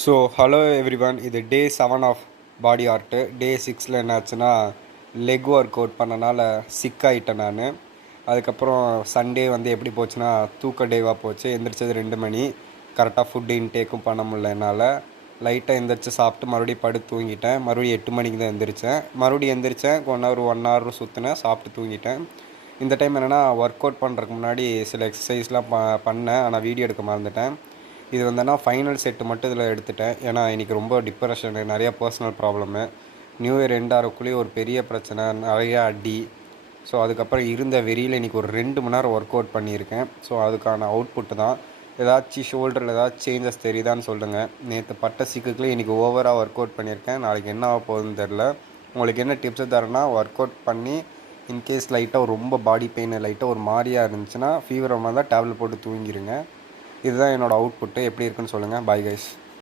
So hello everyone, இது டே 7 of body art. டே 6ல் என்னாச்சுன்னா leg work out பண்ணனால சிக் ஆகிட்டேன் நான். அதுக்கப்புறம் சண்டே எப்படி போச்சுன்னா தூக்க டேவாக போச்சு. எந்திரிச்சது 2 மணி. கரெக்டாக ஃபுட்டு இன்டேக்கும் பண்ண முடியல என்னால். லைட்டாக எந்திரிச்சு சாப்பிட்டு மறுபடியும் படுத்து தூங்கிட்டேன். மறுபடியும் 8 மணிக்கு தான் எந்திரிச்சேன். மறுபடியும் எந்திரிச்சேன், 1 ஹவர் சுற்றினேன், சாப்பிட்டு தூங்கிட்டேன். இந்த டைம் என்னென்னா ஒர்க் அவுட் பண்ணுறதுக்கு முன்னாடி சில எக்ஸசைஸ்லாம் பண்ணேன், ஆனால் வீடியோ எடுக்க மறந்துட்டேன். இது ஃபைனல் செட்டு மட்டும் இதில் எடுத்துட்டேன். ஏன்னா இன்றைக்கி ரொம்ப டிப்ரெஷனு, நிறையா personal problem. New year end ஆகிறக்குள்ளேயே ஒரு பெரிய பிரச்சனை, நிறையா அடி. ஸோ அதுக்கப்புறம் இருந்த வெறியில் இன்றைக்கி ஒரு 2 மணி நேரம் ஒர்க் அவுட் பண்ணியிருக்கேன். ஸோ அதுக்கான அவுட்புட்டு தான். ஏதாச்சும் ஷோல்டரில் ஏதாச்சும் சேஞ்சஸ் தெரியுதான்னு சொல்லுங்கள். நேற்று பட்ட சிக்குக்குள்ளே இன்றைக்கி ஓவராக ஒர்க் அவுட் பண்ணியிருக்கேன். நாளைக்கு என்ன ஆக போகுதுன்னு தெரில. உங்களுக்கு என்ன டிப்ஸு தரேன்னா, ஒர்க் அவுட் பண்ணி இன்கேஸ் லைட்டாக ரொம்ப பாடி பெயின், லைட்டாக ஒரு மாதிரியாக இருந்துச்சுன்னா, ஃபீவர் மாதிரி தான் டேப்லெட் போட்டு தூங்கிடுங்க. இதுதான் என்னோடய அவுட்புட்டு. எப்படி இருக்குன்னு சொல்லுங்கள். Bye guys.